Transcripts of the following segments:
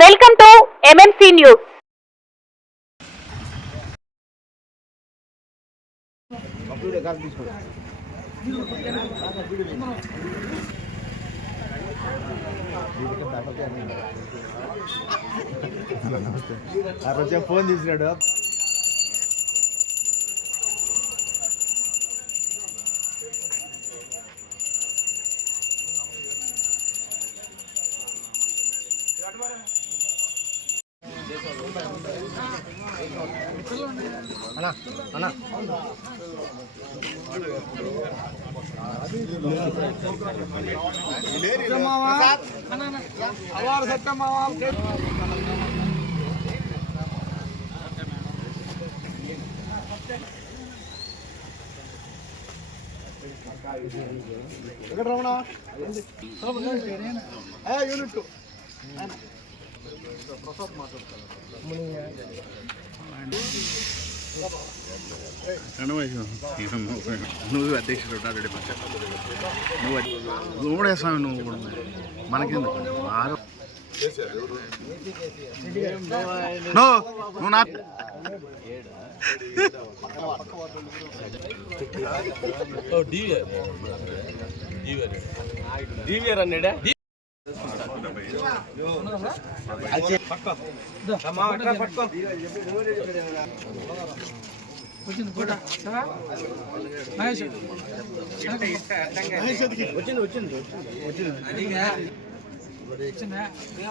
Welcome to MMC news. Phone తీసినాడు. ఎక్కడ Ramana unit Prasad మాట్లాడతాను. నువ్వు అధ్యక్షుడు నువ్వు కూడా వేస్తావు. నువ్వు మనకెందుకు నువ్వు నా అన్నాడా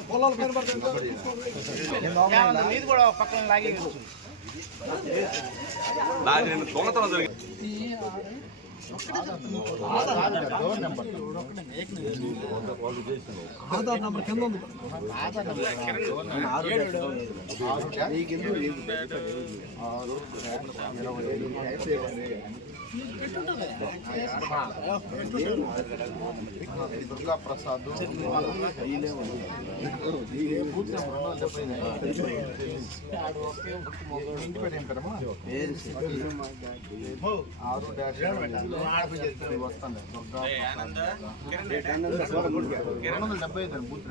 పొలాలు పేరు పడుతుంది కూడా పక్కన లాగే దొంగతనం జరిగింది. ఆధార్ నెంబర్ కింద ఉంది. దుర్గా ప్రసాద్ ఇంటి పేరు ఏం కదమ్మా? 6-వస్తాను. దుర్గా 275 బూత్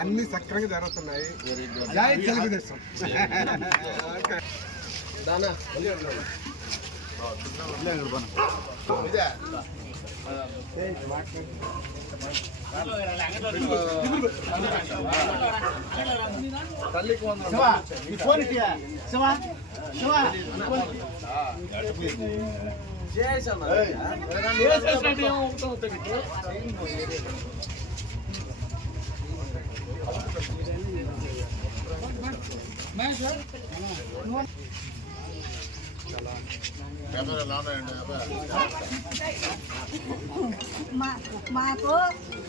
అన్ని సక్రంగా జరుగుతున్నాయి. జై తెలుగుదేశం. మాకు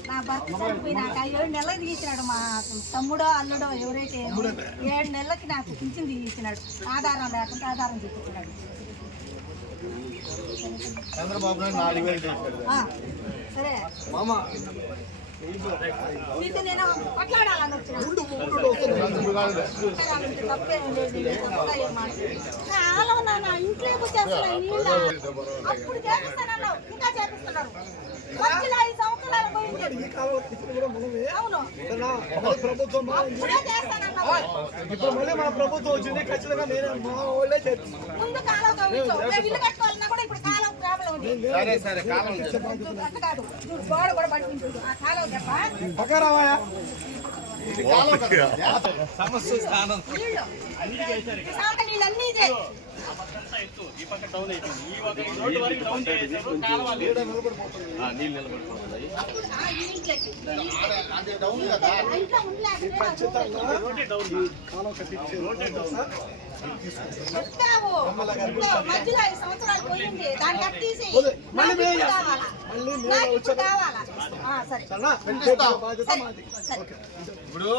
నా భర్త చనిపోయినాక 7 నెలలు తీసినాడు. మా తమ్ముడో అల్లుడో ఎవరైతే 7 నెలలకి నాకు పింఛన్ తీసినాడు. ఆధారం లేకుండా ఆధారం చూపించినాడు. చంద్రబాబు నాయుడు 4,000 సరే నీకు నేను కొట్లాడాలని వచ్చిన తప్పేం లేదు. నాన్న ఇంట్లోకి వచ్చేస్తున్నాయి నీళ్ళు. అప్పుడు చేపిస్తానన్నావు, ఇంకా చేపిస్తున్నారు. 5 సంవత్సరాలు పోయింది. అవును ఇప్పుడు మళ్ళీ మన ప్రభుత్వం వచ్చింది. ఖచ్చితంగా నేను మా వాళ్ళే చేపిస్తాను. ముందు కాలం ఇల్లు కట్టుకోవాలన్నా కూడా ఇప్పుడు కాలం ప్రాబ్లం ఉంది. కాదు గోడ కూడా పడిపించు ఆ కాలం తప్ప పక్కరావాయా సమస్య స్థానం నీళ్ళు అన్నీ ఇదే. నీళ్ళు నిలబడిపోతున్నాయి. ఇంట్లో ఉండలేకపోతే చెప్తావు. ఇంట్లో మధ్యలో 5 సంవత్సరాలు పోయింది, దాన్ని కట్టేసి మళ్ళీ మేము కావాలా? మళ్ళీ మేము నాకు ఇప్పుడు వచ్చాక కావాలా? సరే బాధ్యత మాది. ఇప్పుడు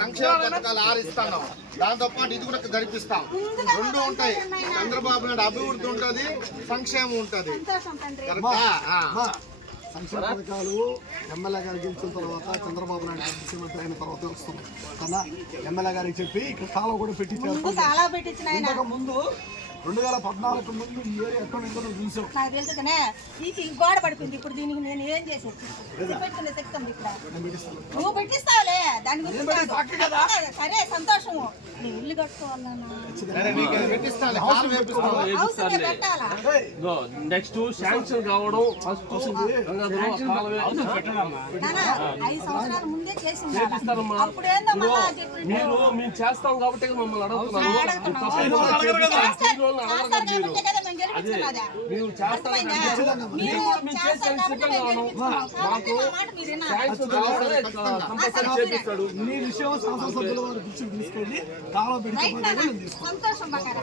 సంక్షేమ పథకాలు ఆరిస్తాను, దాంతో పాటు ఇది కూడా జరిపిస్తాం. రెండు ఉంటాయి. చంద్రబాబు నాయుడు అభివృద్ధి ఉంటది, సంక్షేమం ఉంటది. సంతోషం తండ్రి. కరెక్టా? అమ్మా, సంక్షేమ పథకాలు ఎమ్మెల్యే గారు గెలిచిన తర్వాత చంద్రబాబు నాయుడు గారు ముఖ్యమంత్రి అయిన తర్వాత వస్తున్నాం కదా. ఎమ్మెల్యే గారికి చెప్పి ఇక్కడ కాలువ కూడా పెట్టించారు. ముందు చాలా పెట్టించిన ఆయన ఇంతకు ముందు 2014 ముందు ఈ ఏరియా ఎక్కడ ఉందో నువ్వు చూసావు. నాకు తెలుసుకనే ఈ గోడ పడిపోయింది. ఇప్పుడు దీనికి నేను ఏం చేసేది? పెట్టుకునే చెప్తాను ఇక్కడ. నువ్వు పెట్టిస్తావులే, దాని గురించి కాదు. సరే సంతోషము. నీ ఇల్లు కట్టుకోవాలన్నా పెట్టిస్తాను, కాలు వేపిస్తాను. అవసరం పెట్టాలా? నెక్స్ట్ శాంక్షన్ కావడం ఫస్ట్ నానా 5 సంవత్సరాల ముందే చేసి ఉండాలి. అప్పుడు ఏందో మళ్ళా చెప్పి మీరు మేము చేస్తాం కాబట్టి మమ్మల్ని అడుగుతున్నాను. చేస్తారు కాబట్టే కదా మేము గెలిపించుకున్నదా? మీరు చేస్తాం మీరు చేస్తారు కాబట్టి మేము గెలిపించుకున్నాం. కాబట్టి నా మాట మీరు వినాలి. కంపల్సరీ చేపిస్తాడు. నీ విషయం శాసనసభ్యుల వారి దృష్టికి తీసుకెళ్ళి కాలువ పెడితే రైట్ నానా, సంతోషం బకారా.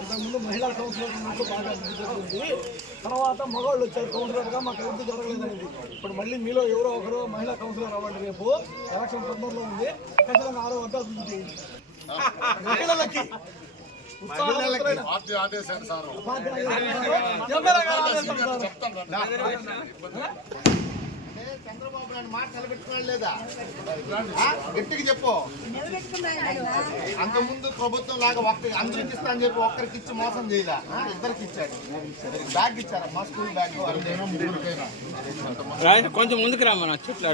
ఇంతకుముందు మహిళా కౌన్సిలర్ ఉన్నట్టు బాగా అభివృద్ధి జరిగింది. తర్వాత మగవాళ్ళు వచ్చారు కౌన్సిలర్గా, మాకు అభివృద్ధి జరగలేదనేది. ఇప్పుడు మళ్ళీ మీలో ఎవరో ఒకరు మహిళా కౌన్సిలర్ అవ్వండి. రేపు ఎలక్షన్ 14లో ఉంది, ఖచ్చితంగా 6 వద్ద అభివృద్ధి చేయండి. మహిళలకి మహిళలకి పార్టీ ఆదేశాన్ని సార్ ఎమ్మెల్యే గారు ఆదేశం సార్. చంద్రబాబు నాయుడు మాట నిలబెట్టుకున్నాడు లేదా? గట్టిగా చెప్పు. నిలబెట్టుకున్నాడు ఆయన. అంతకుముందు ప్రభుత్వం లాగా అందరికి ఇస్తా అని చెప్పి ఒక్కరికి ఇచ్చి మోసం చేయలే. ఇద్దరికి ఇచ్చాడు. బ్యాగ్ ఇచ్చారమ్మా, స్కూల్ బ్యాగ్. కొంచెం ముందుకు రామ్మా చెట్లు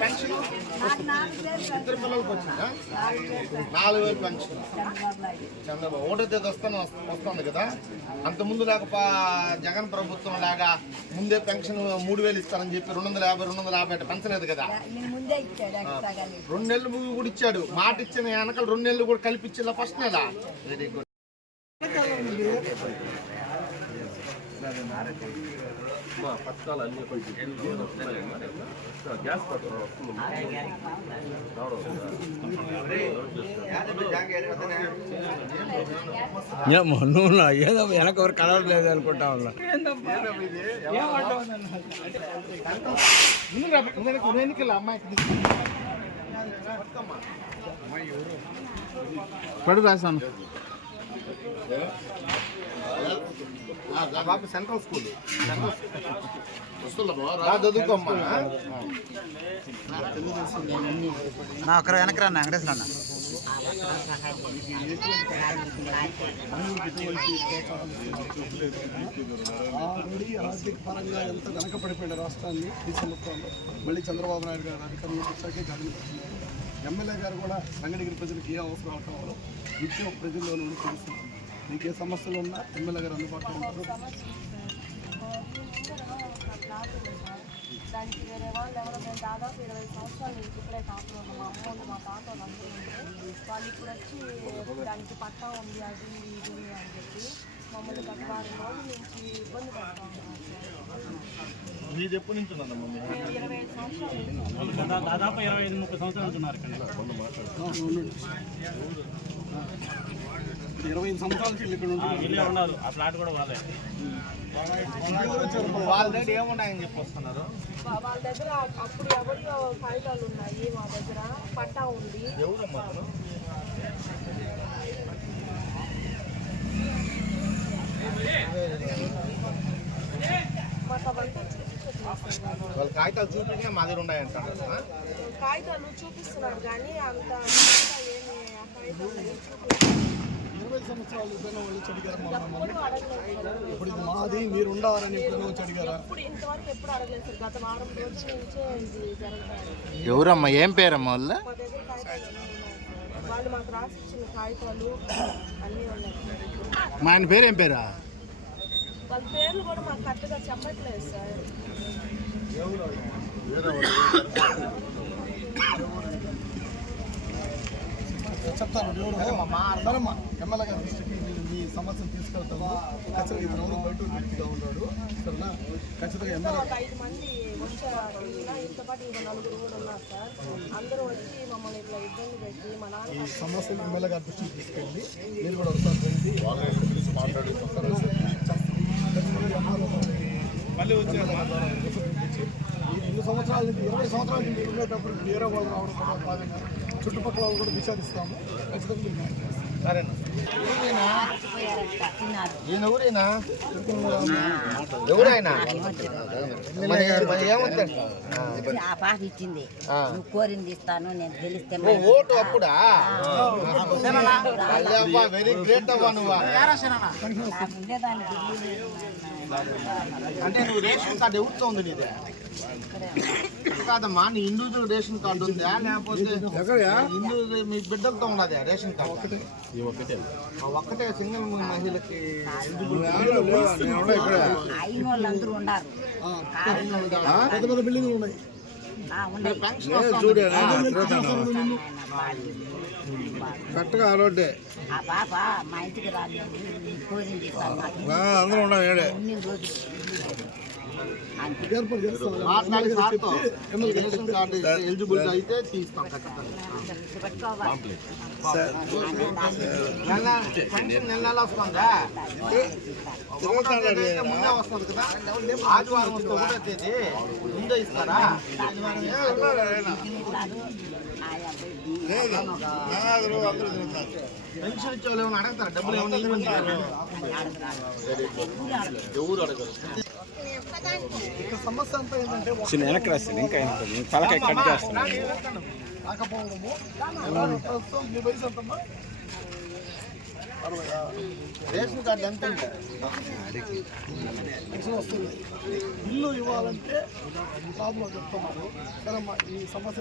పెన్షన్ నాకు 4 వేలు ఇద్దరు పిల్లలకి వచ్చిందా? 4,000 పెన్షన్ చంద్రబాబు ఒకటో తేదీ వస్తుంది కదా. అంతకుముందు లేక జగన్ ప్రభుత్వం లాగా ముందే పెన్షన్ 3,000 ఇస్తారని చెప్పి 250 పెన్షన్ లేదు కదా. నేను ముందే ఇచ్చాడు ఎక్స్ట్రా గాలి. 2 నెలలు కూడా ఇచ్చాడు. మాట ఇచ్చిన వెనకాల 2 నెలలు కూడా కలిపిచ్చి ఫస్ట్ నెల. Very good. పథకాలు అన్ని కొంచెం గ్యాస్ పథకం వస్తుంది. నువ్వు ఏదో వెనక ఎవరు కలవట్లేదు అనుకుంటా ఉన్నా. ఎన్నికల అమ్మాయికి పడు రాశాను. బాబు సెంట్రల్ స్కూల్ చదువుకోమ్మా. నా ఒకరు వెనక రా వెంకటేశ్వర అన్న. ఆల్రెడీ ఆర్థిక పరంగా ఎంత వెనకపడిపోయిన రాష్ట్రాన్ని ఈ సంవత్సరంలో మళ్ళీ చంద్రబాబు నాయుడు గారు అధికారంలోకి వచ్చాకే గమనించారు. ఎమ్మెల్యే గారు కూడా రంగడిగిరి ప్రజలకు ఏ అవసరాలు కావాలో నిత్యం ప్రజల్లో నుండి తెలుస్తున్నారు. మీకు ఏ సమస్యలు ఉన్నా ఎమ్మెల్యే గారు అందుబాటులో ఉంటారు. దానికి వేరే వాళ్ళు ఎవరో మేము దాదాపు 20 సంవత్సరాల నుంచి ఇక్కడే కాపురం మా అమ్మ మా తాత అందరూ ఉంటే వాళ్ళు ఇప్పుడు వచ్చి దానికి పట్టా ఉంది అది ఇది అని చెప్పి మమ్మల్ని గత 4 రోజుల నుంచి ఇబ్బంది పడుతూ ఉన్నారు. మీది ఎప్పటి నుంచి ఉందమ్మా? 25 సంవత్సరాలు దాదాపు 25-30 సంవత్సరాలు ఉంటున్నారు ఇక్కడ. 25 సంవత్సరాల నుంచి ఇక్కడ ఉన్నారు. ఆ ప్లాట్ కూడా వాళ్ళే. వాళ్ళ దగ్గర ఏమున్నాయని చెప్పి వస్తున్నారు. వాళ్ళ దగ్గర అప్పుడు ఎవరిలో కాగితాలు ఉన్నాయి, మా దగ్గర పట్టా ఉంది. ఎవరమ్మా? మాకు అవంతా చూపించట్లేదు. వాళ్ళ కాగితాలు చూపించినా మా దగ్గర ఉన్నాయంటారు. కాగితాలు చూపిస్తున్నారు కానీ అంత ఏమి ఆ కాగితాలు 20 సంవత్సరాలు ఎప్పుడైనా వాళ్ళు వచ్చి అడిగారా? ఎప్పుడు అడగలేదు సార్. ఇప్పుడు ఇది మాది, మీరు ఉండాలని ఎప్పుడైనా వచ్చి అడిగారా? ఇప్పుడు ఇంతవరకు ఎప్పుడు అడగలేదు సార్. గత వారం రోజుల నుంచే ఇది జరుగుతుంది. ఎవరమ్మా? ఏం పేరమ్మా వాళ్ళ? మా దగ్గర కాగితాలు అన్నీ ఉన్నాయి సార్. వాళ్ళు మాకు రాసి ఇచ్చిన కాగితాలు అన్నీ ఉన్నాయి సార్. మా ఆయన పేరు ఏం పేరా? వాళ్ళ పేర్లు కూడా మాకు కరెక్ట్గా చెప్పట్లేదు సార్. చెప్తాను ఎవరు సరేమ్మా ఎమ్మెల్యే గారి దృష్టికి మీ సమస్యను తీసుకెళ్తాము. ఖచ్చితంగా ఇప్పుడు ఎవరు బయట వ్యక్తిగా ఉన్నాడు సరేనా, ఖచ్చితంగా ఎమ్మెల్యే ఒక 5 మంది వచ్చారు. ఇంత పాటు ఇంకో 4 కూడా ఉన్నారు సార్. అందరూ వచ్చి మమ్మల్ని ఇట్లా ఇబ్బంది పెట్టి మా నాన్న ఈ సమస్యను ఎమ్మెల్యే గారి దృష్టికి తీసుకెళ్ళి మీరు కూడా ఒకసారి రండి. మళ్ళీ వచ్చారు ఈ 2 సంవత్సరాల నుంచి 20 సంవత్సరాల నుంచి మీరు ఉండేటప్పుడు వేరే వాళ్ళు రావడం కూడా బాధంగా చుట్టుపక్కల వాళ్ళు కూడా విచారిస్తాము. ఖచ్చితంగా మీరు న్యాయం చేస్తాం. సరేనా ఈయన ఊరేనా ఎవరైనా ఏమవుతాడు ఆ పాట ఇచ్చింది నువ్వు కోరింది ఇస్తాను నేను గెలిస్తే ఓటు అప్పుడా వెరీ గ్రేట్ అవ్వా నువ్వు. ఉండేదానికి అంటే నువ్వు రేషన్ కార్డు ఎవరితో ఉంది నీదే కాదమ్మా, నీ ఇండివిజువల్ రేషన్ కార్డు ఉందా లేకపోతే మీ బిడ్డలతో ఉన్నది రేషన్ కార్డు? ఒక్కటే సింగిల్ మహిళకి అయిన వాళ్ళందరూ ఉన్నారు పెద్ద పెద్ద బిల్డింగ్లు ఉన్నాయి. పెన్షన్ కరెక్ట్గా రోడ్డే ఆ పాప మా ఇంటికి రాలేదు కోరింది ఇస్తాను అందరూ ఉన్నాం ఏడే ఏర్పాటు చేస్తాం. మాట్లాడి సార్తో రేషన్ కార్డు ఎలిజిబుల్ అయితే తీస్తాం ఖచ్చితంగా. పెన్షన్ నెల వస్తుందా? ముందే వస్తుంది కదా, ఆదివారం వస్తే 1వ తేదీ ముందే ఇస్తారా? పెన్షన్ ఇచ్చే వాళ్ళు ఏమైనా అడుగుతారా? డబ్బులు ఏమైనా ఇవ్వండి. ఎవరు అడగరు. ఇక్కడ సమస్య అంతా ఏంటంటే చిన్న వెనక్కి రాస్తాను ఇంకా తలకాయ కట్ చేస్తాను. రాకపోవడము. ప్రస్తుతం మీ వయసు ఎంతమ్మా? 60. రేషన్ కార్డు ఎంత పెన్షన్ వస్తుంది. ఇల్లు ఇవ్వాలంటే ప్రాబ్లం చెప్తున్నారు. సరేమ్మా ఈ సమస్య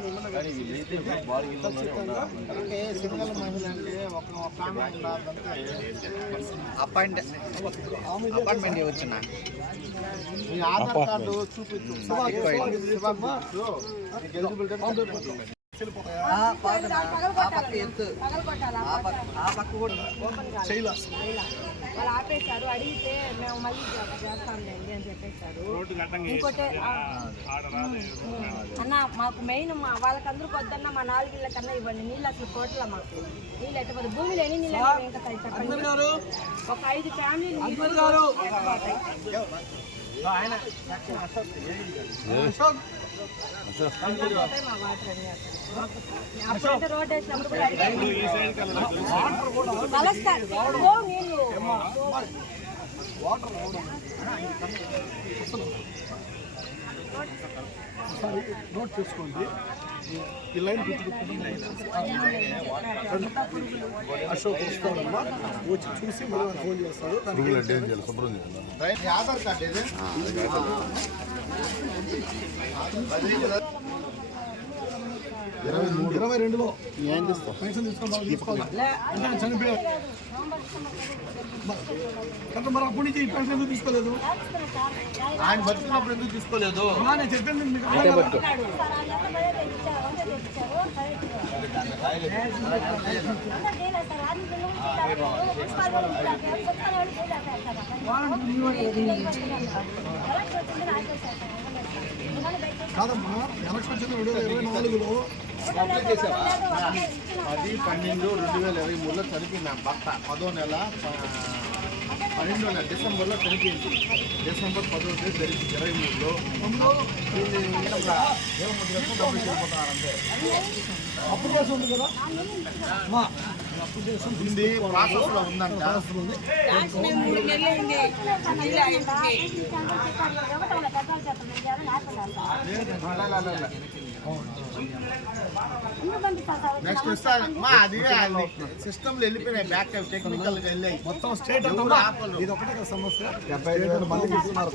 ఖచ్చితంగా అంటే సింగల్ మహిళ అంటే ఒక అపాయింట్మెంట్ వచ్చిన మీ ఆధార్ కార్డు చూపించు. వాళ్ళు ఆపేశారు. అడిగితే మేము మళ్ళీ చేస్తాంలేండి అని చెప్పేశారు. ఇంకోటి అన్న మాకు మెయిన్ వాళ్ళకందరూ వద్దన్న మా 4 ఇళ్ళ కన్నా ఇవ్వండి. నీళ్ళు అసలు కోట్ల మాకు నీళ్ళు అయితే మరి భూమి లేని నీళ్ళు ఇంకా చెప్పండి. ఒక 5 ఫ్యామిలీలు అప్పుడైతే రోడ్ వేసినప్పుడు కూడా కలుస్తారు నీళ్ళు ఒకసారి నోట్ చేసుకోండి. ఈ లైన్ అశోక్ వస్తాడమ్మా, వచ్చి చూసి మీరు ఫోన్ చేస్తాడు. ఆధార్ కార్డు ఏది? 22లో పెన్షన్ తీసుకొని వాళ్ళు తీసుకోవాలి. చనిపోయారు అంటే మరి అప్పటి నుంచి ఈ పెన్షన్ ఎందుకు తీసుకోలేదు? ఆయన బతుకున్నప్పుడు ఎందుకు తీసుకోలేదు? నేను చెప్పింది మీకు కాదమ్మా. ఎలక్షన్ వచ్చింది 2024లో. 10/12/2023లో చనిపోయింది. భర్త 10వ నెల 12వ నెల డిసెంబర్లో చనిపోయింది. డిసెంబర్ 10వ తేదీ 2023లో డబ్బులు చెల్లిపోతున్నారంటే అప్లికేషన్ ఉంది కదా అమ్మా, అప్లికేషన్ ఉంది, ప్రాసెస్లో ఉందంట. నెక్స్ట్ ఇస్తారు అది సిస్టమ్లో వెళ్ళిపోయినాయి. బ్యాక్ టెక్నికల్గా వెళ్ళాయి. మొత్తం స్టేట్ ఇది ఒకటే కదా సమస్య. 75 మంది తీసుకున్నారు.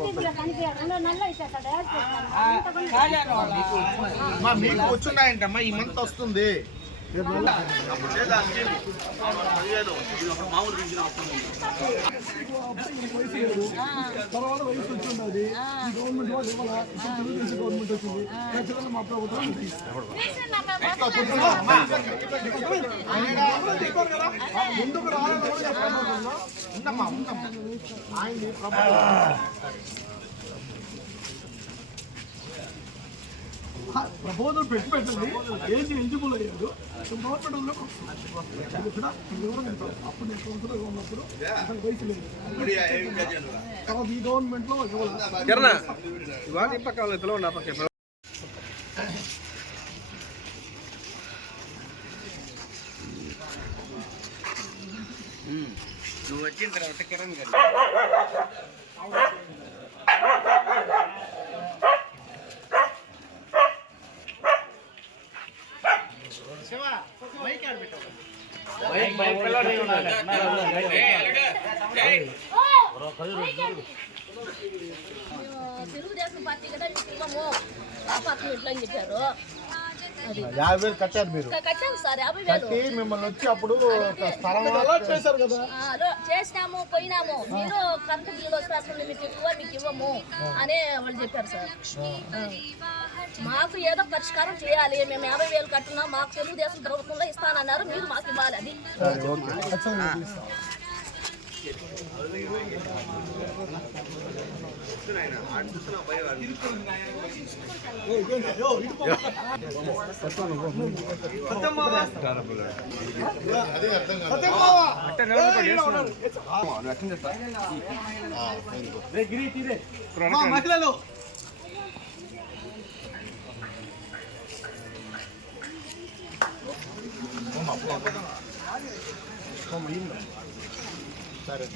మీకు వచ్చున్నాయంటమ్మా. ఈ మంత్ వస్తుంది. తర్వాత వయసు వచ్చింది ఈ గవర్నమెంట్ వాళ్ళు ఇవ్వాలా తెలుగుదేశం గవర్నమెంట్ వచ్చింది ఖచ్చితంగా మా ప్రభుత్వం ముందుకు రావాలని కూడా ప్రపోజల్ పెట్టండి ఏంటి ఎలిజిబుల్ అయ్యాడు గవర్నమెంట్ అప్పుడు నేను కౌన్సిలర్గా ఉన్నప్పుడు అసలు వయసు లేదు తర్వాత ఈ గవర్నమెంట్ లో నువ్వు వచ్చిన తర్వాత కిరణ్ గారు తెలుగుదేశం పార్టీ కదా మీకు ఇవ్వము ఆ పార్టీ ఇట్లా అని చెప్పారు. 50,000 కట్టారు మీరు, కట్టాము సార్ 50,000 కట్టి మిమ్మల్ని వచ్చి అప్పుడు స్థలం చేశారు కదా. చేసినాము పోయినాము, మీరు కరెంట్ బిల్లు వస్తుంది మీకు ఎక్కువ మీకు ఇవ్వము అనే వాళ్ళు చెప్పారు సార్. మాకు ఏదో పరిష్కారం చేయాలి, మేము 50,000 కట్టున్నాం, మాకు తెలుగుదేశం ప్రభుత్వంలో ఇస్తానన్నారు, మీరు మాకు ఇవ్వాలి. అది మహిళలు సరే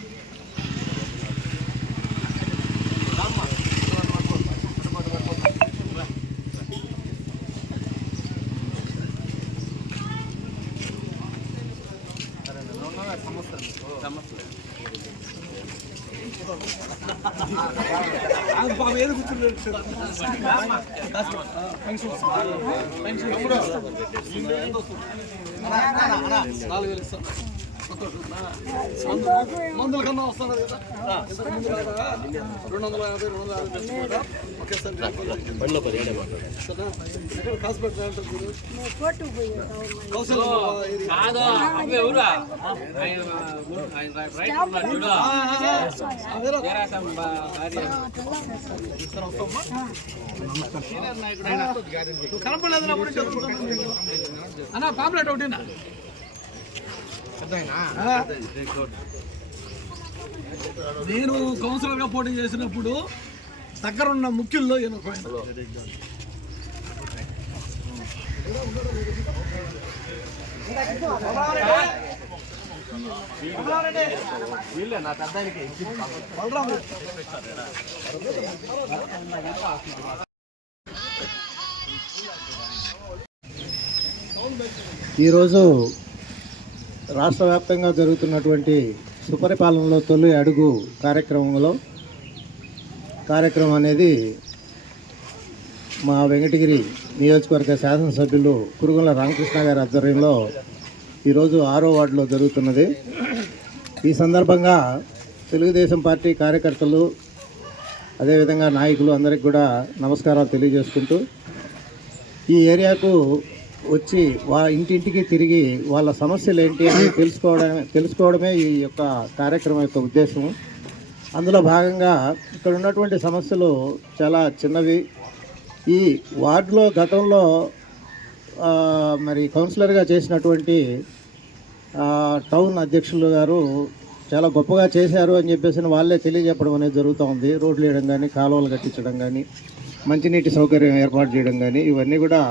ఏది కూర్చున్నాడు 4,000 ఇస్తాం. మందుల కన్నా వస్తున్నారు కదా 250 పెంచుకుంటా ఒకేసారి కనపడలేదు అన్న పాంప్లెట్ ఒకటినా నేను కౌన్సిలర్ గా పోటీ చేసినప్పుడు దగ్గరున్న ముఖ్యుల్లో ఈయన ఒక ఆయన. ఈరోజు రాష్ట్ర వ్యాప్తంగా జరుగుతున్నటువంటి సుపరిపాలనలో తొలి అడుగు కార్యక్రమం అనేది మా వెంకటగిరి నియోజకవర్గ శాసనసభ్యులు కురుగుల రామకృష్ణ గారి ఆధ్వర్యంలో ఈరోజు 6వ వార్డులో జరుగుతున్నది. ఈ సందర్భంగా తెలుగుదేశం పార్టీ కార్యకర్తలు అదేవిధంగా నాయకులు అందరికీ కూడా నమస్కారాలు తెలియజేసుకుంటూ ఈ ఏరియాకు వచ్చి ఇంటింటికి తిరిగి వాళ్ళ సమస్యలు ఏంటి అని తెలుసుకోవడమే ఈ యొక్క కార్యక్రమం యొక్క ఉద్దేశం. అందులో భాగంగా ఇక్కడ ఉన్నటువంటి సమస్యలు చాలా చిన్నవి. ఈ వార్డులో గతంలో మరి కౌన్సిలర్గా చేసినటువంటి టౌన్ అధ్యక్షులు గారు చాలా గొప్పగా చేశారు అని చెప్పేసి వాళ్ళే తెలియజెప్పడం అనేది జరుగుతూ ఉంది. రోడ్లు వేయడం కానీ, కాలువలు కట్టించడం కానీ, మంచినీటి సౌకర్యం ఏర్పాటు చేయడం కానీ ఇవన్నీ కూడా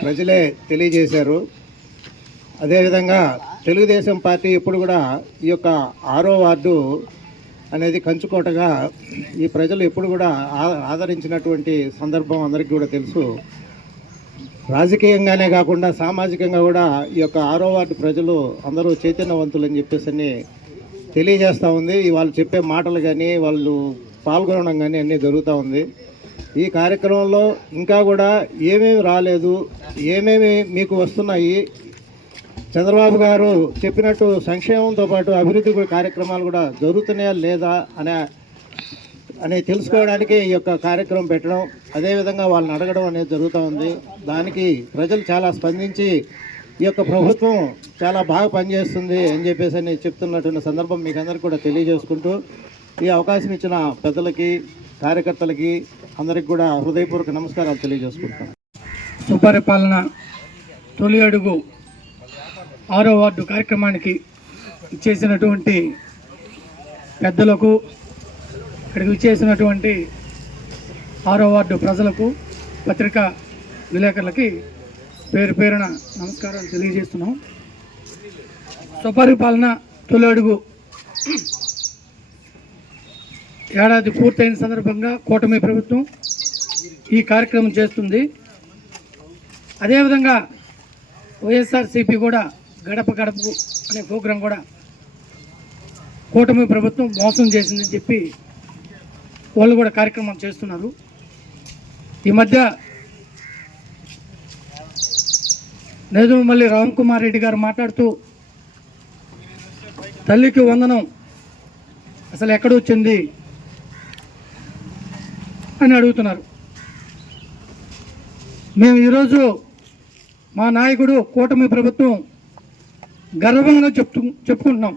ప్రజలే తెలియజేశారు. అదేవిధంగా తెలుగుదేశం పార్టీ ఎప్పుడు కూడా ఈ యొక్క 6వ వార్డు అనేది కంచుకోటగా ఈ ప్రజలు ఎప్పుడు కూడా ఆదరించినటువంటి సందర్భం అందరికీ కూడా తెలుసు. రాజకీయంగానే కాకుండా సామాజికంగా కూడా ఈ యొక్క 6వ వార్డు ప్రజలు అందరూ చైతన్యవంతులు అని చెప్పేసి తెలియజేస్తూ ఉంది. వాళ్ళు చెప్పే మాటలు కానీ, వాళ్ళు పాల్గొనడం కానీ అన్నీ జరుగుతూ ఉంది. ఈ కార్యక్రమంలో ఇంకా కూడా ఏమేమి రాలేదు, ఏమేమి మీకు వస్తున్నాయి, చంద్రబాబు గారు చెప్పినట్టు సంక్షేమంతో పాటు అభివృద్ధి కార్యక్రమాలు కూడా జరుగుతున్నాయా లేదా అనే తెలుసుకోవడానికి ఈ యొక్క కార్యక్రమం పెట్టడం, అదేవిధంగా వాళ్ళని అడగడం అనేది జరుగుతూ ఉంది. దానికి ప్రజలు చాలా స్పందించి ఈ యొక్క ప్రభుత్వం చాలా బాగా పనిచేస్తుంది అని చెప్పేసి అని చెప్తున్నటువంటి సందర్భం మీకు అందరికీ కూడా తెలియజేసుకుంటూ, ఈ అవకాశం ఇచ్చిన పెద్దలకి, కార్యకర్తలకి అందరికి కూడా హృదయపూర్వక నమస్కారాలు తెలియజేసుకుంటాను. సుపరిపాలన తొలి అడుగు 6వ వార్డు కార్యక్రమానికి ఇచ్చేసినటువంటి పెద్దలకు, ఇక్కడికి ఇచ్చేసినటువంటి 6వ వార్డు ప్రజలకు, పత్రికా విలేకరులకి పేరు పేరున నమస్కారాలు తెలియజేస్తున్నాం. సుపరిపాలన తొలి అడుగు ఏడాది పూర్తయిన సందర్భంగా కూటమి ప్రభుత్వం ఈ కార్యక్రమం చేస్తుంది. అదేవిధంగా వైఎస్ఆర్సీపీ కూడా గడప గడపకు అనే ప్రోగ్రాం కూడా కూటమి ప్రభుత్వం మోసం చేసిందని చెప్పి వాళ్ళు కూడా కార్యక్రమం చేస్తున్నారు. ఈ మధ్య నేదురుమల్లి రామ్కుమార్ రెడ్డి గారు మాట్లాడుతూ తల్లికి వందనం అసలు ఎక్కడొచ్చింది అని అడుగుతున్నారు. మేము ఈరోజు మా నాయకుడు కూటమి ప్రభుత్వం గర్వంగా చెప్పుకుంటున్నాం.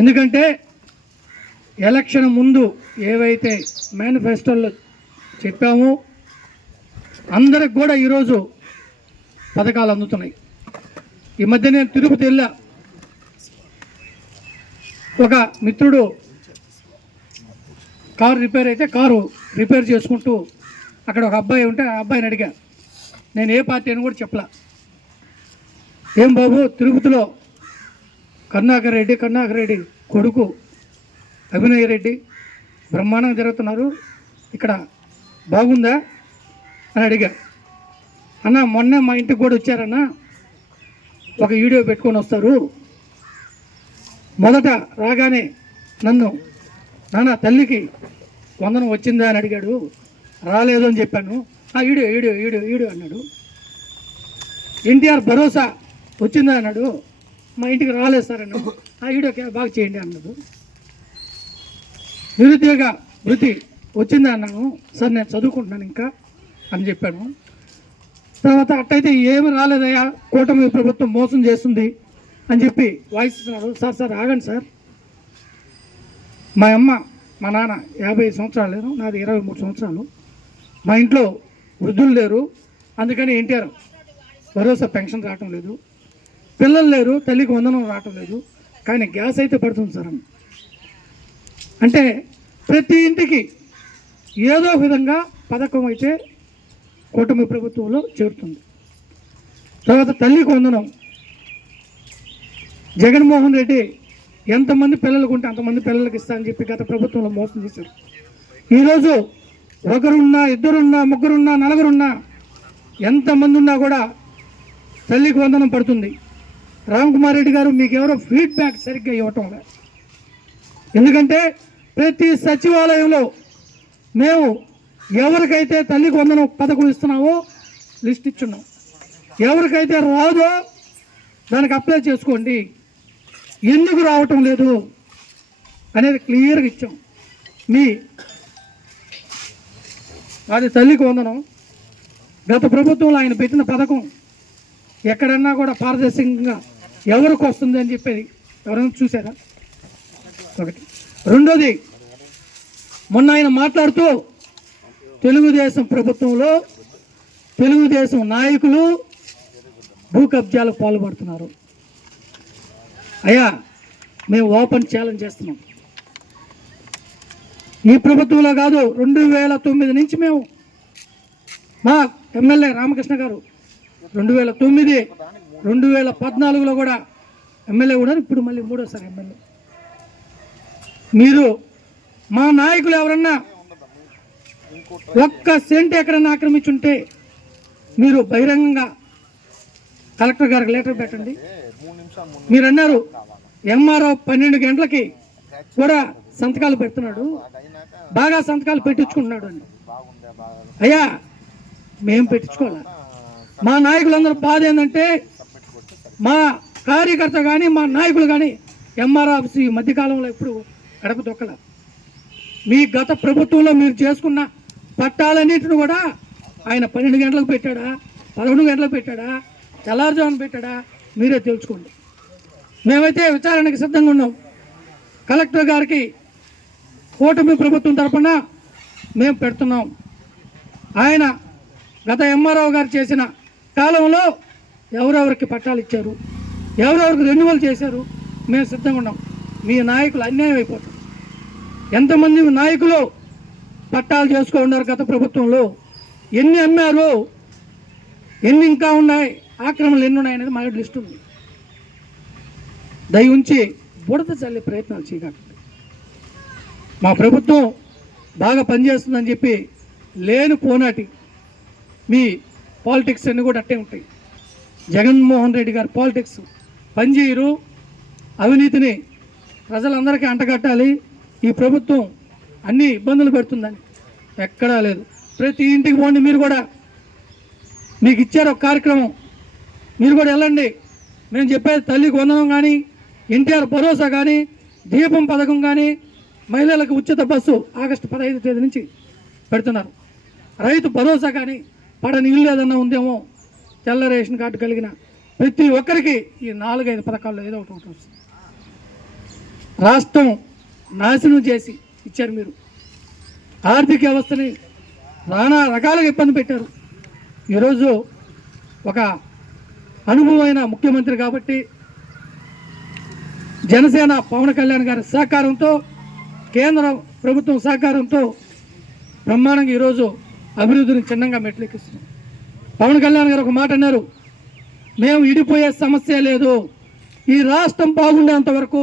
ఎందుకంటే ఎలక్షన్ ముందు ఏవైతే మేనిఫెస్టోలో చెప్పామో అందరికి కూడా ఈరోజు పథకాలు అందుతున్నాయి. ఈ మధ్య నేను తిరుపతి వెళ్ళా. ఒక మిత్రుడు కారు రిపేర్ అయితే కారు రిపేర్ చేసుకుంటూ అక్కడ ఒక అబ్బాయి ఉంటే ఆ అబ్బాయిని అడిగా. నేను ఏ పార్టీ అని కూడా చెప్పలా. ఏం బాబు, తిరుపతిలో కరుణాకర్ రెడ్డి కొడుకు అభినయ్ రెడ్డి బ్రహ్మాండంగా జరుగుతున్నారు, ఇక్కడ బాగుందా అని అడిగా. అన్న మొన్నే మా ఇంటికి కూడా వచ్చారన్న, ఒక వీడియో పెట్టుకొని వస్తారు. మొదట రాగానే నన్ను నాన్న తల్లికి వందనం వచ్చిందా అని అడిగాడు. రాలేదు అని చెప్పాను. ఆ వీడియో అన్నాడు. ఎన్టీఆర్ భరోసా వచ్చిందా అన్నాడు. మా ఇంటికి రాలేదు సార్ అన్నాడు. ఆ వీడియో బాగా చేయండి అన్నాడు. నిరుద్యోగ వృత్తి వచ్చిందా అన్నాను. సార్ నేను చదువుకుంటున్నాను ఇంకా అని చెప్పాను. తర్వాత అట్టయితే ఏమి రాలేదయ్యా, కూటమి ప్రభుత్వం మోసం చేస్తుంది అని చెప్పి వాయిస్ ఇస్తున్నాడు. సార్ ఆగండి సార్, మా అమ్మ మా నాన్న 50 సంవత్సరాలు లేరు, నాది 23 సంవత్సరాలు. మా ఇంట్లో వృద్ధులు లేరు, అందుకని ఎన్టీఆర్ భరోసా పెన్షన్ రావటం లేదు. పిల్లలు లేరు, తల్లికి వందనం రావటం లేదు, కానీ గ్యాస్ అయితే పడుతుంది సార్ అని. అంటే ప్రతి ఇంటికి ఏదో విధంగా పథకం అయితే కూటమి ప్రభుత్వంలో చేరుతుంది. తర్వాత తల్లికి వందనం. జగన్మోహన్ రెడ్డి ఎంతమంది పిల్లలకు ఉంటే అంతమంది పిల్లలకి ఇస్తా అని చెప్పి గత ప్రభుత్వంలో మోసం చేశారు. ఈరోజు ఒకరున్నా, ఇద్దరున్నా, ముగ్గురున్నా, నలుగురున్నా, ఎంతమంది ఉన్నా కూడా తల్లికి వందనం పడుతుంది. రామ్కుమార్ రెడ్డి గారు మీకు ఎవరో ఫీడ్బ్యాక్ సరిగ్గా ఇవ్వటం లేదు. ఎందుకంటే ప్రతి సచివాలయంలో మేము ఎవరికైతే తల్లికి వందనం పథకం ఇస్తున్నామో లిస్ట్ ఇచ్చున్నాం. ఎవరికైతే రాదో దానికి అప్లై చేసుకోండి, ఎందుకు రావటం లేదు అనేది క్లియర్గా ఇచ్చాం. అది తల్లికి వందనం. గత ప్రభుత్వంలో ఆయన పెట్టిన పథకం ఎక్కడన్నా కూడా పారదర్శకంగా ఎవరికి వస్తుంది అని చెప్పేది ఎవరైనా చూసారా? ఒకటి. రెండోది, మొన్న ఆయన మాట్లాడుతూ తెలుగుదేశం ప్రభుత్వంలో తెలుగుదేశం నాయకులు భూ కబ్జాలకు పాల్పడుతున్నారు. అయ్యా, మేము ఓపెన్ ఛాలెంజ్ చేస్తున్నాం. ఈ ప్రభుత్వంలో కాదు, 2009 నుంచి మేము, మా ఎమ్మెల్యే రామకృష్ణ గారు 2009, 2014లో కూడా ఎమ్మెల్యే కూడా, ఇప్పుడు మళ్ళీ 3వ ఎమ్మెల్యే. మీరు మా నాయకులు ఎవరన్నా ఒక్క సెంట్ ఎక్కడన్నా ఆక్రమించుంటే మీరు బహిరంగంగా కలెక్టర్ గారికి లెటర్ పెట్టండి. మీరు అన్నారు ఎంఆర్ఓ 12 గంటలకి కూడా సంతకాలు పెడుతున్నాడు, బాగా సంతకాలు పెట్టించుకుంటున్నాడు అని. అయ్యా, మేము పెట్టించుకోవాలి. మా నాయకులందరూ బాధ ఏంటంటే మా కార్యకర్త కానీ మా నాయకులు కానీ ఎంఆర్ ఆఫీస్ ఈ మధ్యకాలంలో ఎప్పుడు గడప తొక్కల. మీ గత ప్రభుత్వంలో మీరు చేసుకున్న పట్టాలన్నింటిని కూడా ఆయన 12 గంటలకు పెట్టాడా, 11 గంటలకు పెట్టాడా, తెల్లారుజామున పెట్టాడా, మీరే తెలుసుకోండి. మేమైతే విచారణకు సిద్ధంగా ఉన్నాం. కలెక్టర్ గారికి కూటమి ప్రభుత్వం తరఫున మేము పెడుతున్నాం. ఆయన గత ఎంఆర్ఓ గారు చేసిన కాలంలో ఎవరెవరికి పట్టాలు ఇచ్చారు, ఎవరెవరికి రెన్యువల్ చేశారు, మేము సిద్ధంగా ఉన్నాం. మీ నాయకులు అన్యాయం అయిపోతారు. ఎంతమంది నాయకులు పట్టాలు చేసుకున్నారు గత ప్రభుత్వంలో, ఎన్ని అమ్మారు, ఎన్ని ఇంకా ఉన్నాయి, ఆక్రమణలు ఎన్ని ఉన్నాయి అనేది మా లిస్ట్ ఉంది. దయ ఉంచి బుడత చల్లే ప్రయత్నాలు చేయకండి. మా ప్రభుత్వం బాగా పనిచేస్తుందని చెప్పి లేని పోనాటి మీ పాలిటిక్స్ అన్నీ కూడా అట్టే ఉంటాయి. జగన్మోహన్ రెడ్డి గారి పాలిటిక్స్ పనిచేయరు. అవినీతిని ప్రజలందరికీ అంటగట్టాలి, ఈ ప్రభుత్వం అన్ని ఇబ్బందులు పెడుతుందని ఎక్కడా లేదు. ప్రతి ఇంటికి పోండి. మీరు కూడా, మీకు ఇచ్చారు ఒక కార్యక్రమం, మీరు కూడా వెళ్ళండి. నేను చెప్పేది తల్లికి వందనం కానీ, ఎన్టీఆర్ భరోసా కానీ, దీపం పథకం కానీ, మహిళలకు ఉచిత బస్సు ఆగస్టు 15వ తేదీ నుంచి పెడుతున్నారు. రైతు భరోసా కానీ, పడని ఇల్లు ఏదన్నా ఉందేమో, తెల్ల రేషన్ కార్డు కలిగిన ప్రతి ఒక్కరికి ఈ 4-5 పథకాల్లో ఏదో ఒకటి వస్తుంది. రాష్ట్రం నాశనం చేసి ఇచ్చారు. మీరు ఆర్థిక వ్యవస్థని నానా రకాలుగా ఇబ్బంది పెట్టారు. ఈరోజు ఒక అనుభవమైన ముఖ్యమంత్రి కాబట్టి జనసేన పవన్ కళ్యాణ్ గారి సహకారంతో, కేంద్ర ప్రభుత్వం సహకారంతో బ్రహ్మాండంగా ఈరోజు అభివృద్ధిని చిన్నంగా మెట్లెక్కిస్తున్నాం. పవన్ కళ్యాణ్ గారు ఒక మాట అన్నారు, మేము ఇడిపోయే సమస్య లేదు, ఈ రాష్ట్రం బాగుండేంత వరకు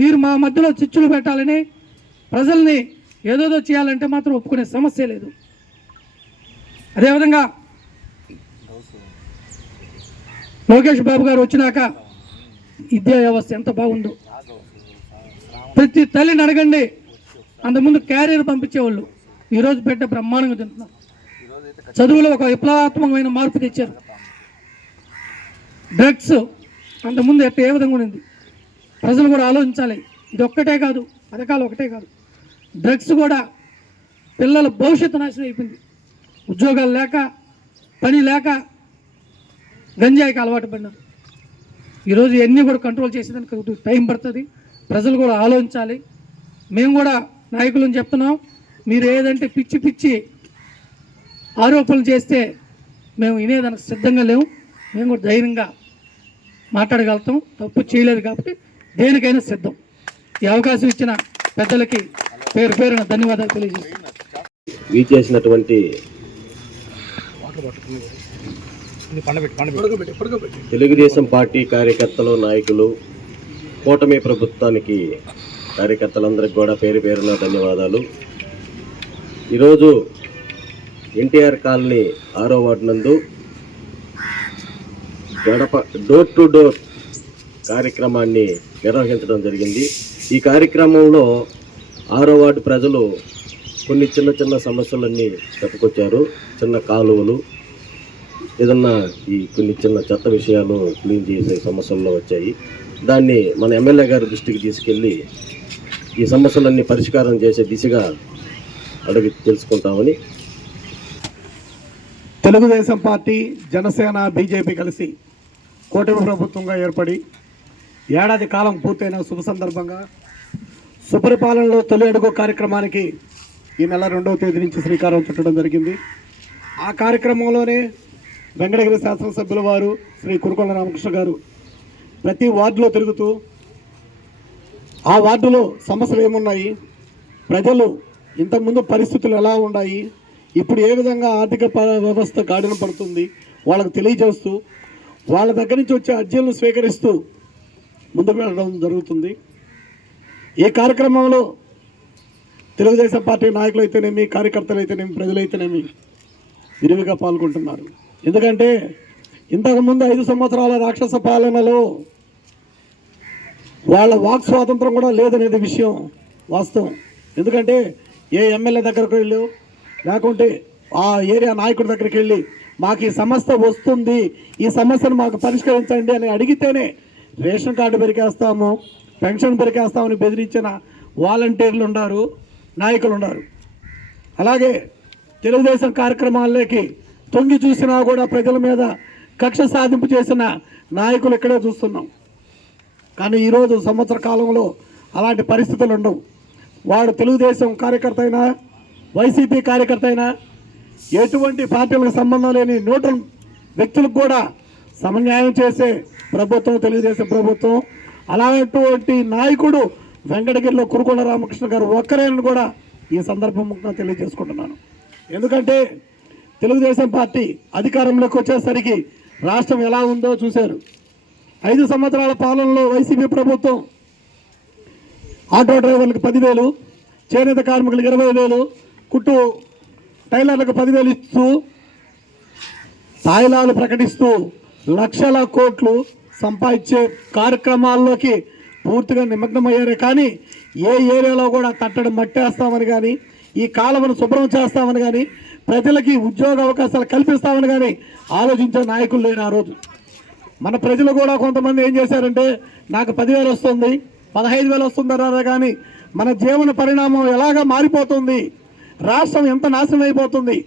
మీరు మా మధ్యలో చిచ్చులు పెట్టాలని, ప్రజల్ని ఏదోదో చేయాలంటే మాత్రం ఒప్పుకునే సమస్య లేదు. అదేవిధంగా లోకేష్ బాబు గారు వచ్చినాక విద్యా వ్యవస్థ ఎంత బాగుందో ప్రతి తల్లిని అడగండి. అంతకుముందు క్యారియర్ పంపించేవాళ్ళు, ఈరోజు బిడ్డ బ్రహ్మాండంగా తింటున్నారు. చదువులో ఒక విప్లవాత్మకమైన మార్పు తెచ్చారు. డ్రగ్స్ అంతకుముందు ఏ విధంగా ఉంది, ప్రజలు కూడా ఆలోచించాలి. ఇది ఒక్కటే కాదు, పథకాలు ఒకటే కాదు, డ్రగ్స్ కూడా పిల్లల భవిష్యత్తు నాశనం అయిపోయింది. ఉద్యోగాలు లేక, పని లేక గంజాయికి అలవాటు పడినారు. ఈరోజు ఇవన్నీ కూడా కంట్రోల్ చేసేదానికి టైం పడుతుంది. ప్రజలు కూడా ఆలోచించాలి. మేము కూడా నాయకులను చెప్తున్నాం, మీరు ఏదంటే పిచ్చి పిచ్చి ఆరోపణలు చేస్తే మేము వినేదానికి సిద్ధంగా లేవు. మేము కూడా ధైర్యంగా మాట్లాడగలుగుతాం. తప్పు చేయలేదు కాబట్టి దేనికైనా సిద్ధం. ఈ అవకాశం ఇచ్చిన పెద్దలకి పేరు పేరున ధన్యవాదాలు తెలియజేస్తున్నాం. వీచేసినటువంటి తెలుగుదేశం పార్టీ కార్యకర్తలు, నాయకులు, కూటమి ప్రభుత్వానికి కార్యకర్తలందరికీ కూడా పేరు పేరున ధన్యవాదాలు. ఈరోజు ఎన్టీఆర్ కాలనీ 6వ వార్డు నందు గడప డోర్ టు డోర్ కార్యక్రమాన్ని నిర్వహించడం జరిగింది. ఈ కార్యక్రమంలో 6వ వార్డు ప్రజలు కొన్ని చిన్న చిన్న సమస్యలన్నీ చెప్పుకొచ్చారు. చిన్న కాలువలు, ఏదన్నా ఈ కొన్ని చిన్న చెత్త విషయాలు క్లీన్ చేసే సమస్యల్లో వచ్చాయి. దాన్ని మన ఎమ్మెల్యే గారి దృష్టికి తీసుకెళ్ళి ఈ సమస్యలన్నీ పరిష్కారం చేసే దిశగా అడిగి తెలుసుకుంటామని. తెలుగుదేశం పార్టీ, జనసేన, బీజేపీ కలిసి కూటమి ప్రభుత్వంగా ఏర్పడి ఏడాది కాలం పూర్తయిన శుభ సందర్భంగా సుపరిపాలనలో తొలి అడుగు కార్యక్రమానికి ఈ నెల 2వ తేదీ నుంచి శ్రీకారం చుట్టడం జరిగింది. ఆ కార్యక్రమంలోనే వెంకటగిరి శాసనసభ్యుల వారు శ్రీ కురుకొండ రామకృష్ణ గారు ప్రతి వార్డులో తిరుగుతూ ఆ వార్డులో సమస్యలు ఏమున్నాయి, ప్రజలు ఇంతకుముందు పరిస్థితులు ఎలా ఉన్నాయి, ఇప్పుడు ఏ విధంగా ఆర్థిక వ్యవస్థ గాడిన పడుతుంది వాళ్ళకు తెలియజేస్తూ వాళ్ళ దగ్గర నుంచి వచ్చే అర్జీలను స్వీకరిస్తూ ముందుకు వెళ్ళడం జరుగుతుంది. ఈ కార్యక్రమంలో తెలుగుదేశం పార్టీ నాయకులు అయితేనేమి, కార్యకర్తలు అయితేనేమి, ప్రజలైతేనేమి విరివిగా పాల్గొంటున్నారు. ఎందుకంటే ఇంతకుముందు 5 సంవత్సరాల రాక్షస పాలనలో వాళ్ళ వాక్ స్వాతంత్రం కూడా లేదనేది విషయం వాస్తవం. ఎందుకంటే ఏ ఎమ్మెల్యే దగ్గరకు వెళ్ళి లేకుంటే ఆ ఏరియా నాయకుడి దగ్గరికి వెళ్ళి మాకు ఈ సమస్య వస్తుంది, ఈ సమస్యను మాకు పరిష్కరించండి అని అడిగితేనే రేషన్ కార్డు పెరికేస్తాము, పెన్షన్ పెరికేస్తామని బెదిరించిన వాలంటీర్లు ఉన్నారు, నాయకులు ఉన్నారు. అలాగే తెలుగుదేశం కార్యక్రమాల్లోకి తొంగి చూసినా కూడా ప్రజల మీద కక్ష సాధింపు చేసిన నాయకులు ఇక్కడే చూస్తున్నాం. కానీ ఈరోజు సంవత్సర కాలంలో అలాంటి పరిస్థితులు ఉండవు. వాడు తెలుగుదేశం కార్యకర్త అయినా, వైసీపీ కార్యకర్త అయినా, ఎటువంటి పార్టీలకు సంబంధం లేని న్యూట్రల్ వ్యక్తులకు కూడా సమన్యాయం చేసే ప్రభుత్వం తెలుగుదేశం ప్రభుత్వం. అలాంటి నాయకుడు వెంకటగిరిలో కురుకొండ రామకృష్ణ గారు ఒక్కరేనని కూడా ఈ సందర్భంగా తెలియజేసుకుంటున్నాను. ఎందుకంటే తెలుగుదేశం పార్టీ అధికారంలోకి వచ్చేసరికి రాష్ట్రం ఎలా ఉందో చూశారు. 5 సంవత్సరాల పాలనలో వైసీపీ ప్రభుత్వం ఆటో డ్రైవర్లకు 10,000, చేనేత కార్మికులకు 20,000, కుట్టు టైలర్లకు 10,000 ఇస్తూ తాయిలాలు ప్రకటిస్తూ లక్షల కోట్లు సంపాదించే కార్యక్రమాల్లోకి పూర్తిగా నిమగ్నమయ్యారే. కానీ ఏ ఏరియాలో కూడా తట్టడం మట్టేస్తామని కానీ, ఈ కాలువను శుభ్రం చేస్తామని కానీ, ప్రజలకి ఉద్యోగ అవకాశాలు కల్పిస్తామని కానీ ఆలోచించే నాయకులు లేని ఆ రోజు. మన ప్రజలు కూడా కొంతమంది ఏం చేశారంటే, నాకు 10,000 వస్తుంది, 15,000 వస్తుందన్నారా. కానీ మన జీవన పరిణామం ఎలాగా మారిపోతుంది, రాష్ట్రం ఎంత నాశనం అయిపోతుంది.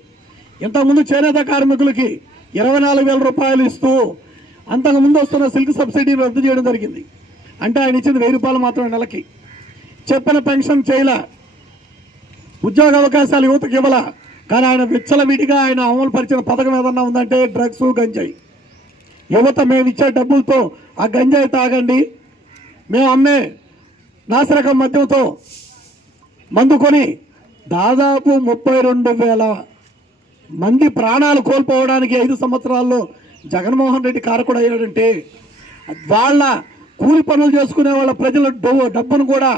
ఇంతకుముందు చేనేత కార్మికులకి 24,000 రూపాయలు ఇస్తూ అంతకుముందు వస్తున్న సిల్క్ సబ్సిడీని రద్దు చేయడం జరిగింది. అంటే ఆయన ఇచ్చింది 1,000 రూపాయలు మాత్రమే నెలకి. చెప్పిన పెన్షన్ చేయలా, ఉద్యోగ అవకాశాలు యువతకి ఇవ్వాల. కానీ ఆయన విచ్చలవిడిగా ఆయన అమలు పరిచిన పథకం ఏదన్నా ఉందంటే డ్రగ్స్, గంజాయి. యువత మేము ఇచ్చే డబ్బులతో ఆ గంజాయి తాగండి, మేము అమ్మే నాసిరకం మద్యంతో మందుకొని దాదాపు 32,000 మంది ప్రాణాలు కోల్పోవడానికి 5 సంవత్సరాల్లో జగన్మోహన్ రెడ్డి కారకుడు అయ్యాడంటే, వాళ్ళ కూలి పనులు చేసుకునే వాళ్ళ ప్రజల డబ్బును కూడా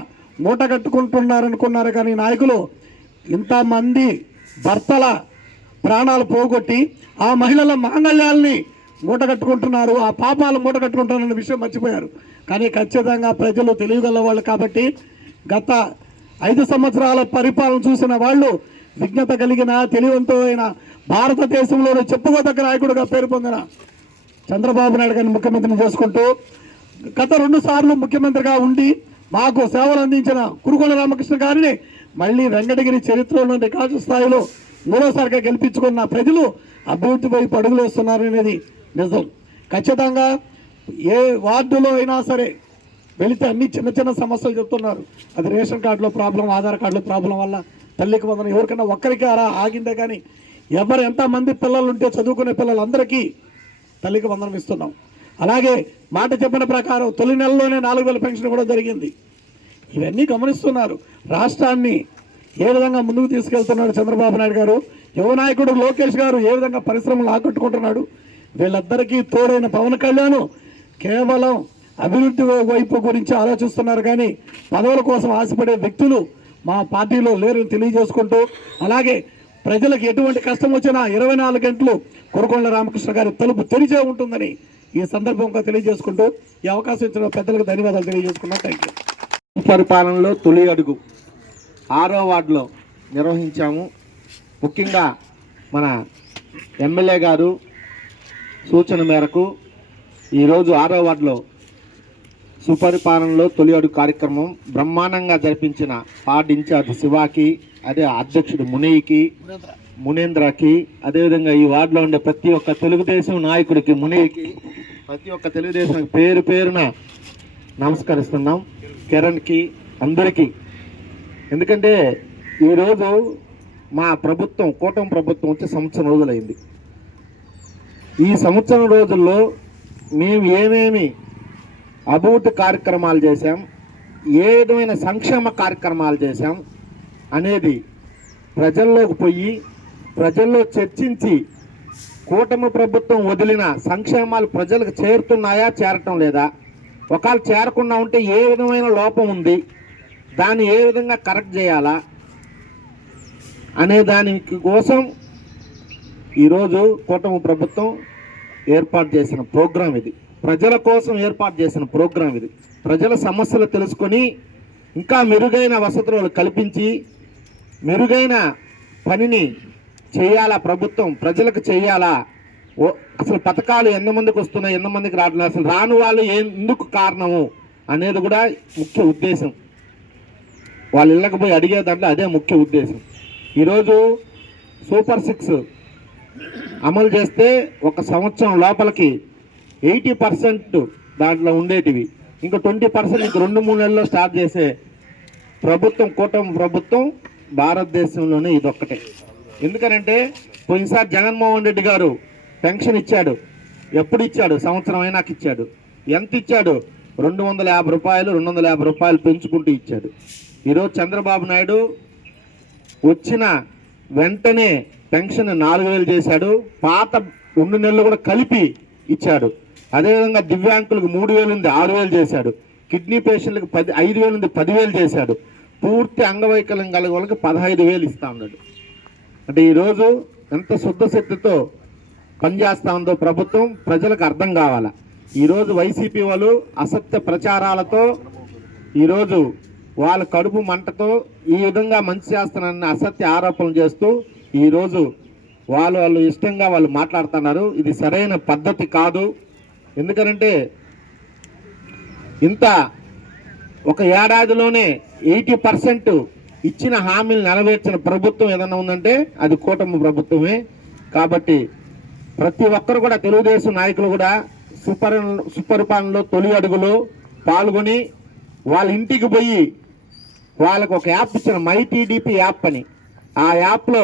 మూట కట్టుకుంటున్నారనుకున్నారు. కానీ నాయకులు ఇంతమంది భర్తల ప్రాణాలు పోగొట్టి ఆ మహిళల మాంగళ్యాల్ని మూట కట్టుకుంటున్నారు, ఆ పాపాలు మూట కట్టుకుంటున్నారన్న విషయం మర్చిపోయారు. కానీ ఖచ్చితంగా ప్రజలు తెలియగల వాళ్ళు కాబట్టి గత 5 సంవత్సరాల పరిపాలన చూసిన వాళ్ళు విజ్ఞత కలిగిన తెలివంతమైన భారతదేశంలోనే చెప్పుకోదగ్గ నాయకుడిగా పేరు పొందిన చంద్రబాబు నాయుడు గారిని ముఖ్యమంత్రిని చేసుకుంటూ గత 2 సార్లు ముఖ్యమంత్రిగా ఉండి మాకు సేవలు అందించిన కురుకొండ రామకృష్ణ గారిని మళ్ళీ వెంకటగిరి చరిత్రలో రికార్డు స్థాయిలో 3వసారిగా గెలిపించుకున్న ప్రజలు అభివృద్ధి వైపు అడుగులు వేస్తున్నారనేది నిజం. ఖచ్చితంగా ఏ వార్డులో అయినా సరే వెళితే అన్ని చిన్న చిన్న సమస్యలు చెప్తున్నారు. అది రేషన్ కార్డులో ప్రాబ్లం, ఆధార్ కార్డులో ప్రాబ్లం వల్ల తల్లికి వందనం ఎవరికైనా ఒక్కరికి అలా ఆగిందే. కానీ ఎవరు ఎంతమంది పిల్లలు ఉంటే చదువుకునే పిల్లలందరికీ తల్లికి వందనం ఇస్తున్నాం. అలాగే మాట చెప్పిన ప్రకారం తొలి నెలలోనే 4,000 పెన్షన్ కూడా జరిగింది. ఇవన్నీ గమనిస్తున్నారు. రాష్ట్రాన్ని ఏ విధంగా ముందుకు తీసుకెళ్తున్నాడు చంద్రబాబు నాయుడు గారు, యువ నాయకుడు లోకేష్ గారు ఏ విధంగా పరిశ్రమలు ఆకట్టుకుంటున్నాడు. వీళ్ళందరికీ తోడైన పవన్ కళ్యాణ్ కేవలం అభివృద్ధి వైపు గురించి ఆలోచిస్తున్నారు. కానీ పదవుల కోసం ఆశపడే వ్యక్తులు మా పార్టీలో లేరని తెలియజేసుకుంటూ, అలాగే ప్రజలకు ఎటువంటి కష్టం వచ్చినా 24 గంటలు కురుకొండ రామకృష్ణ గారి తలుపు తెరిచే ఉంటుందని ఈ సందర్భంగా తెలియజేసుకుంటూ ఈ అవకాశం ఇచ్చిన పెద్దలకు ధన్యవాదాలు తెలియజేసుకున్నాం. Thank you. పరిపాలనలో తొలి అడుగు 6వ వార్డులో నిర్వహించాము. ముఖ్యంగా మన ఎమ్మెల్యే గారు సూచన మేరకు ఈరోజు 6వ వార్డులో సుపరిపాలనలో తొలి అడుగు కార్యక్రమం బ్రహ్మాండంగా జరిపించిన వార్డు ఇన్ఛార్జ్ శివాకి, అదే అధ్యక్షుడు మునేంద్రకి, అదేవిధంగా ఈ వార్డులో ఉండే ప్రతి ఒక్క తెలుగుదేశం నాయకుడికి, మునీకి, ప్రతి ఒక్క తెలుగుదేశం పేరు పేరున నమస్కరిస్తున్నాం. కిరణ్కి, అందరికీ. ఎందుకంటే ఈరోజు మా ప్రభుత్వం, కూటమి ప్రభుత్వం వచ్చి సంవత్సరం రోజులైంది. ఈ సంవత్సరం రోజుల్లో మేము ఏమేమి అభివృద్ధి కార్యక్రమాలు చేశాం, ఏ విధమైన సంక్షేమ కార్యక్రమాలు చేశాం అనేది ప్రజల్లోకి పోయి ప్రజల్లో చర్చించి కూటమి ప్రభుత్వం వదిలిన సంక్షేమాలు ప్రజలకు చేరుతున్నాయా, చేరటం లేదా, ఒకవేళ చేరకుండా ఉంటే ఏ విధమైన లోపం ఉంది, దాన్ని ఏ విధంగా కరెక్ట్ చేయాలా అనే దానికి కోసం ఈరోజు కూటమి ప్రభుత్వం ఏర్పాటు చేసిన ప్రోగ్రాం ఇది. ప్రజల కోసం ఏర్పాటు చేసిన ప్రోగ్రాం ఇది. ప్రజల సమస్యలు తెలుసుకొని ఇంకా మెరుగైన వసతులు కల్పించి మెరుగైన పనిని చేయాలా, ప్రభుత్వం ప్రజలకు చేయాలా అసలు పథకాలు ఎంతమందికి వస్తున్నాయి, ఎంతమందికి రావట్లేదు, అసలు రాని వాళ్ళు ఎందుకు కారణము అనేది కూడా ముఖ్య ఉద్దేశం. వాళ్ళ ఇళ్ళకి పోయి అడిగే దాంట్లో అదే ముఖ్య ఉద్దేశం. ఈరోజు సూపర్ 6 అమలు చేస్తే ఒక సంవత్సరం లోపలికి 80% దాంట్లో ఉండేటివి, ఇంకా 20% ఇంక 2-3 నెలల్లో స్టార్ట్ చేసే ప్రభుత్వం కూటమి ప్రభుత్వం భారతదేశంలోనే ఇదొక్కటే. ఎందుకనంటే పోయినసారి జగన్మోహన్ రెడ్డి గారు పెన్షన్ ఇచ్చాడు. ఎప్పుడు ఇచ్చాడు? సంవత్సరం అయినాక ఇచ్చాడు. ఎంత ఇచ్చాడు? 250 రూపాయలు 250 రూపాయలు పెంచుకుంటూ ఇచ్చాడు. ఈరోజు చంద్రబాబు నాయుడు వచ్చిన వెంటనే పెన్షన్ 4000 చేశాడు. పాత 2 నెలలు కూడా కలిపి ఇచ్చాడు. అదేవిధంగా దివ్యాంగులకు 3000 ఉంది 6000 చేశాడు. కిడ్నీ పేషెంట్లకు 5000 ఉంది 10,000 చేశాడు. పూర్తి అంగవైకల్యం కలిగిన వాళ్ళకి 15,000 ఇస్తా ఉన్నాడు. అంటే ఈరోజు ఎంత శుద్ధశక్తితో పనిచేస్తా ఉందో ప్రభుత్వం ప్రజలకు అర్థం కావాలా. ఈరోజు వైసీపీ వాళ్ళు అసత్య ప్రచారాలతో ఈరోజు వాళ్ళ కడుపు మంటతో ఈ విధంగా మంచి చేస్తానన్న అసత్య ఆరోపణలు చేస్తూ ఈరోజు వాళ్ళు ఇష్టంగా వాళ్ళు మాట్లాడుతున్నారు. ఇది సరైన పద్ధతి కాదు. ఎందుకనంటే ఇంత ఒక ఏడాదిలోనే 80% ఇచ్చిన హామీలు నెరవేర్చిన ప్రభుత్వం ఏదన్నా ఉందంటే అది కూటమి ప్రభుత్వమే. కాబట్టి ప్రతి ఒక్కరు కూడా తెలుగుదేశం నాయకులు కూడా సుపరిపాలనలో తొలి అడుగులో పాల్గొని వాళ్ళ ఇంటికి పోయి వాళ్ళకు ఒక యాప్ ఇచ్చిన మైటీడీపీ యాప్ అని, ఆ యాప్లో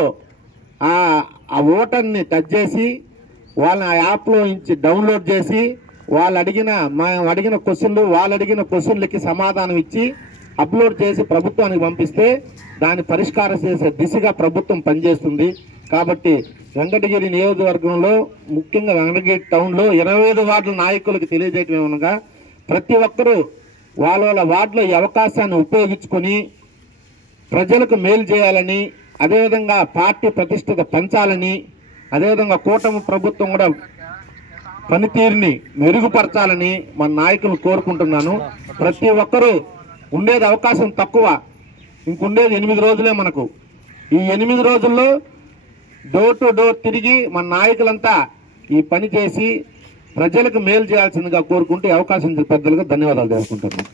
ఆ ఓటర్ని టచ్ చేసి వాళ్ళని ఆ యాప్లో నుంచి డౌన్లోడ్ చేసి వాళ్ళు అడిగిన క్వశ్చన్లు వాళ్ళు అడిగిన క్వశ్చన్లకి సమాధానం ఇచ్చి అప్లోడ్ చేసి ప్రభుత్వానికి పంపిస్తే దాన్ని పరిష్కారం చేసే దిశగా ప్రభుత్వం పనిచేస్తుంది. కాబట్టి వెంకటగిరి నియోజకవర్గంలో ముఖ్యంగా వెంకటగిరి టౌన్లో 25 వార్డుల నాయకులకు తెలియజేయటం ఏమనగా ప్రతి ఒక్కరూ వాళ్ళ వార్డులో ఈ అవకాశాన్ని ఉపయోగించుకొని ప్రజలకు మేలు చేయాలని, అదేవిధంగా పార్టీ ప్రతిష్టత పెంచాలని, అదేవిధంగా కూటమి ప్రభుత్వం కూడా పనితీరుని మెరుగుపరచాలని మన నాయకులు కోరుకుంటున్నాను. ప్రతి ఒక్కరూ ఉండేది అవకాశం తక్కువ, ఇంకుండేది 8 రోజులే మనకు. ఈ 8 రోజుల్లో డోర్ టు డోర్ తిరిగి మన నాయకులంతా ఈ పని చేసి ప్రజలకు మేలు చేయాల్సిందిగా కోరుకుంటూ అవకాశం ఇచ్చిన పెద్దలుగా ధన్యవాదాలు తెలుసుకుంటున్నాను.